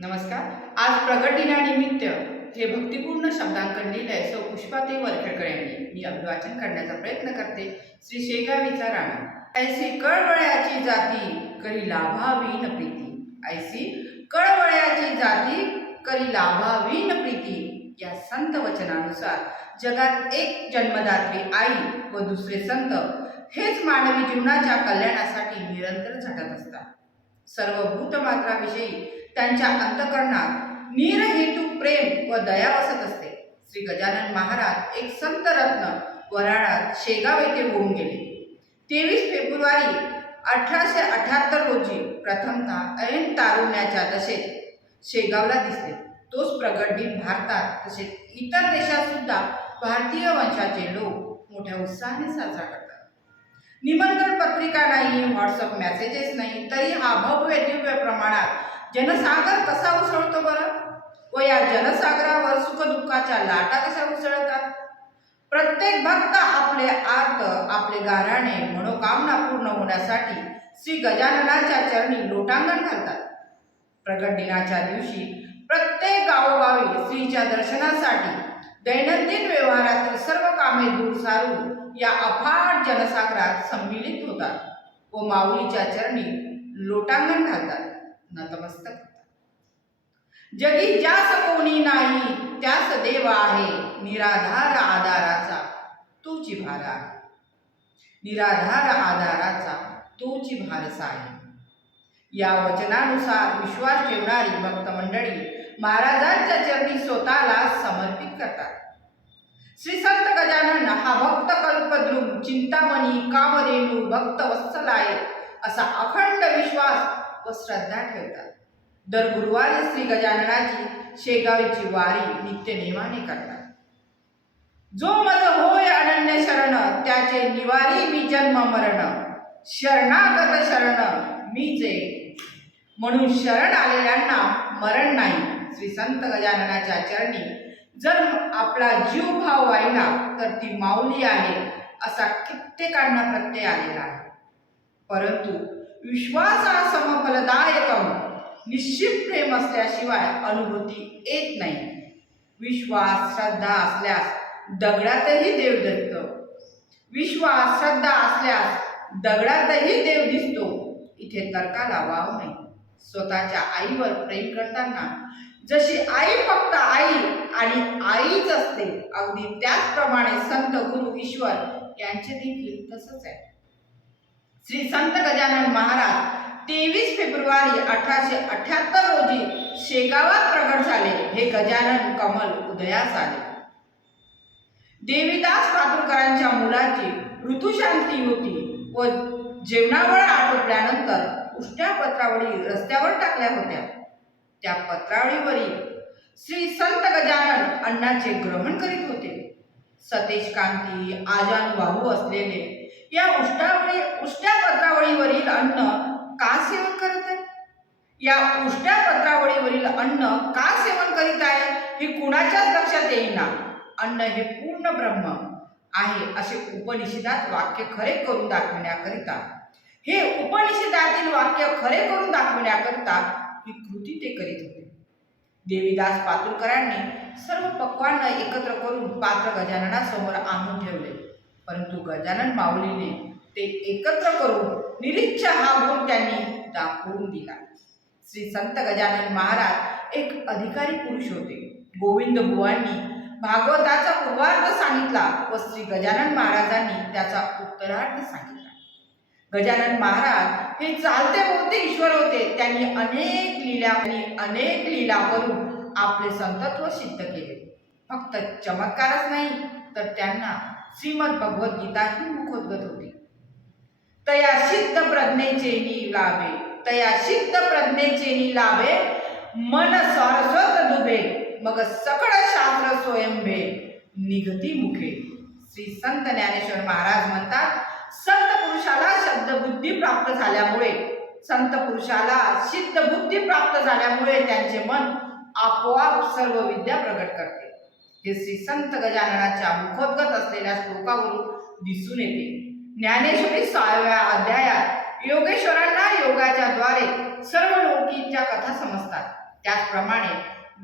नमस्कार. आज प्रगट दिनानिमित्त हे भक्तिपूर्ण शब्दांकन लिहिलंय सौ पुष्पाते वरखेडकर यांनी. मी अभिवाचन करण्याचा प्रयत्न करते. श्री शेगावीचा राणा. ऐसी कळवळ्याची जाती करी लाभावी न प्रीती. ऐसी कळवळ्याची जाती करी लाभावी न प्रीती. या संत वचनानुसार जगात एक जन्मदात्री आई व दुसरे संत हेच मानवी जीवनाच्या कल्याणासाठी निरंतर झटत असतात. सर्व भूतमात्राविषयी त्यांच्या अंतकरणात निरहेतू प्रेम व दया वसत असते. श्री गजानन महाराज एक संत रत्न वराडात शेगाव येथे होऊन गेले. तेवीस फेब्रुवारी अठराशे अठ्याहत्तर रोजी प्रथमतः ऐन तारुण्याच्या दशेत शेगावला दिसले. तोच प्रगट दिन भारतात तसेच इतर देशात सुद्धा भारतीय वंशाचे लोक मोठ्या उत्साहाने साजरा करतात. निमंत्रण पत्रिका नाही व्हॉट्सअप मेसेजेस नाही तरी हा भव्य दिव्य प्रमाणात जनसागर कसा उसळतो बरं? व या जनसागरावर सुखदुःखाच्या लाटा कशा उसळतात? प्रत्येक भक्त आपले आर्त आपले गाराणे मनोकामना पूर्ण होण्यासाठी श्री गजाननाच्या चरणी लोटांगण घालतात. प्रगट दिनाच्या दिवशी प्रत्येक गावोगावी श्रीच्या दर्शनासाठी दैनंदिन व्यवहारातील सर्व कामे दूर सारून या अफाट जनसागरात संमिलित होतात व माऊलीच्या चरणी लोटांगण घालतात. नतमस्तक होतात जगी ज्यास कोणी नाही त्यास देव आहे. निराधार आधाराचा तूची भार आहे. निराधार आधाराचा तूची भारसा आहे या वचनानुसार विश्वास ठेवणारी भक्त मंडळी महाराजांच्या चरणी स्वतःला समर्पित करतात. श्री संत गजानन हा भक्त कल्पद्रुम चिंतामणी कामधेनू भक्त आहे असा अखंड विश्वास व श्रद्धा ठेवतात. दर गुरुवारी श्री गजाननाची शेगावीची वारी नित्य नेमाने करतात. जो मज होय अनन्य शरण त्याचे निवारी मी जन्म मरण. शरणागत शरण मीचे म्हणून शरण आलेल्यांना मरण नाही. श्री संत गजाननाच्या चरणी जर आपला जीव भाव वाहिला तर ती माऊली आहे असा कित्येकांना प्रत्यय आलेला आहे. परंतु विश्वास हा समफलदायकम निश्चित प्रेम असल्याशिवाय अनुभूती येत नाही. विश्वास श्रद्धा असल्यास दगडातही देव दिसतो. विश्वास श्रद्धा असल्यास दगडातही देव दिसतो. इथे तर्काला वाव नाही. स्वतःच्या आईवर प्रेम करताना जशी आई फक्त आई आणि आईच असते अगदी त्याचप्रमाणे संत गुरु ईश्वर यांचे देखील तसंच आहे. श्री संत गजानन महाराज तेवीस फेब्रुवारी अठराशे अठ्याहत्तर रोजी शेगावात प्रगट झाले. हे गजानन कमल उदयास आले. देवीदास पातुरकरांच्या मुलाची ऋतुशांती होती व जेवणावर आटोपल्यानंतर उष्ट्या पत्रावळी रस्त्यावर टाकल्या होत्या. त्या पत्रावळीवरील श्री संत गजानन अण्णाचे ग्रहण करीत होते. सतेज कांती आजानुबाहू असलेले या उष्ट्यावळी उष्ट्या पत्रावळीवरील अन्न का सेवन करत आहे? या उष्ट्या पत्रावळीवरील अन्न का सेवन करीत आहे? हे कुणाच्याच लक्षात येईना. अन्न हे पूर्ण ब्रह्म आहे असे उपनिषदात वाक्य खरे करून दाखवण्याकरिता. हे उपनिषदातील वाक्य खरे करून दाखवण्याकरिता ही कृती ते करीत होते. देवीदास पातुरकरांनी सर्व पक्वांना एकत्र करून पात्र गजाननासमोर आणून ठेवले. परंतु गजानन माऊलीने ते एकत्र करून निरीच्छ हा गुण त्यांनी दाखवून दिला. श्री संत गजानन महाराज एक अधिकारी पुरुष होते. गोविंद बुवांनी भागवताचा पूर्वार्थ सांगितला व श्री गजानन महाराजांनी त्याचा उत्तरार्थ सांगितला. गजानन महाराज हे चालते बोलते ईश्वर होते. त्यांनी अनेक लीला अनेक लीला करून आपले संतत्व सिद्ध केले. फक्त चमत्कारच नाही तर त्यांना श्रीमद भगवद्गीता ही मुखोद्गत होती. तया सिद्ध प्रज्ञेचे लाभे तया सिद्ध प्रज्ञेचे लाभे मन सरस्वत दुबे मग सकळ शास्त्र स्वयंभे निगती मुखे. श्री संत ज्ञानेश्वर महाराज म्हणतात संत पुरुषाला शब्द बुद्धी प्राप्त झाल्यामुळे संत पुरुषाला सिद्ध बुद्धी प्राप्त झाल्यामुळे त्यांचे मन आपोआप सर्व विद्या प्रगट करते. हे श्री संत गजाननाच्या मुखोद्गत असलेल्या श्लोकावरून दिसून येते. ज्ञानेश्वरी सहाव्या अध्यायात योगेश्वरांना योगाच्या द्वारे सर्व लोकींच्या कथा समजतात. त्याचप्रमाणे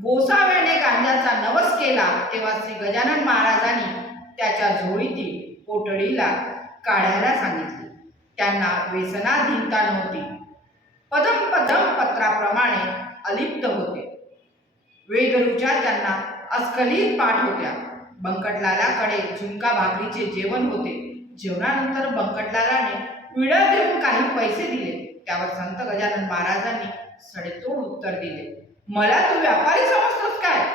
गोसाव्याने गांजाचा नवस केला तेव्हा श्री गजानन महाराजांनी त्याच्या झोळीतील पोटडीला काढायला सांगितले. त्यांना व्यसनाधीनता नव्हती. पदम पदम पत्राप्रमाणे अलिप्त होते. वेदरुचा त्यांना अस्खलित पाठ होत्या. बंकटलालाकडे झुणका भाकरीचे जेवण होते. जेवणानंतर बंकटलालाने विडा देऊन काही पैसे दिले. त्यावर संत गजानन महाराजांनी सडेतोड उत्तर दिले. मला तू व्यापारी समजतोस काय?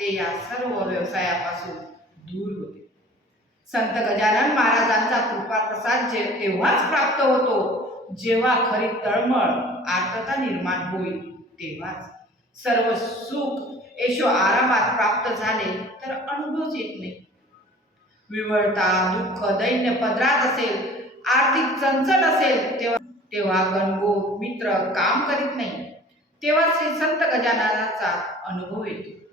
ते या सर्व व्यवसायापासून दूर होते. संत गजानन महाराजांचा कृपाप्रसाद जे तेव्हाच प्राप्त होतो. जेव्हा खरी तळमळ आर्तता निर्माण होईल तेव्हाच. सर्व सुख यशो आरामात प्राप्त झाले तर अनुभवच येत नाही. विवळता दुःख दैन्य पदरात असेल आर्थिक चंचल असेल तेव्हा तेव्हा गणगो मित्र काम करीत नाही. तेव्हा श्री संत गजाननाचा अनुभव येतो.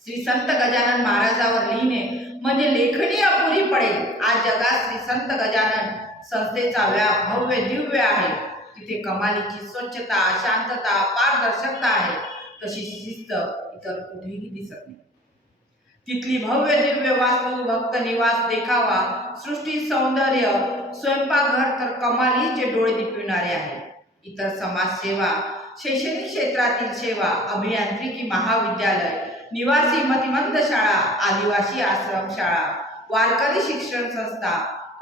श्री संत गजानन महाराजावर लिहिणे म्हणजे लेखणी अपुरी पडेल. आज जगात श्री संत गजानन संस्थेचा व्याप भव्य दिव्य आहे. तिथे कमालीची स्वच्छता शांतता पारदर्शकता आहे. तशी शिस्त इतर कुठेही दिसत नाही. तिथली भव्य दिव्य वास्तू भक्त निवास देखावा सृष्टी सौंदर्य स्वयंपाकघर तर कमालीचे डोळे दिपविणारे आहे. इतर समाजसेवा शैक्षणिक क्षेत्रातील सेवा अभियांत्रिकी महाविद्यालय निवासी मतिमंद शाळा आदिवासी आश्रम शाळा वारकरी शिक्षण संस्था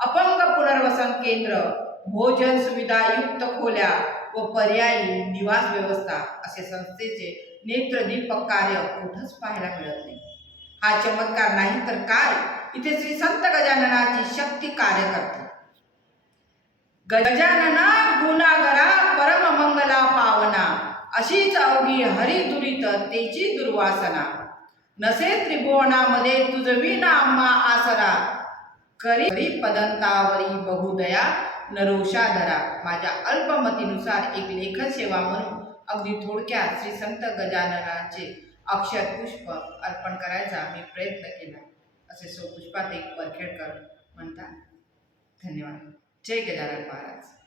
अपंग पुनर्वसन केंद्र भोजन सुविधा युक्त खोल्या व पर्यायी निवास व्यवस्था असे संस्थेचे नेत्रदीपक कार्य कुठंच पाहायला मिळत नाही. हा चमत्कार नाही तर काय? इथे श्री संत गजाननाची शक्ती कार्य करते गजानना गुणागरा परममंगला पावना अशीच अवघी हरी दुरित तेची दुर्वासना. नसे त्रिभुवनामध्ये तुझवी नाम्मा आसरा. करी पदंतावरी बहुदया नरोषा धरा. माझ्या अल्पमतीनुसार एक लेखन सेवा म्हणून अगदी थोडक्यात श्री संत गजाननाचे अक्षर पुष्प अर्पण करायचा मी प्रयत्न केला. असे सो पुष्पात एक परखेडकर म्हणतात. धन्यवाद. जय गजानन महाराज.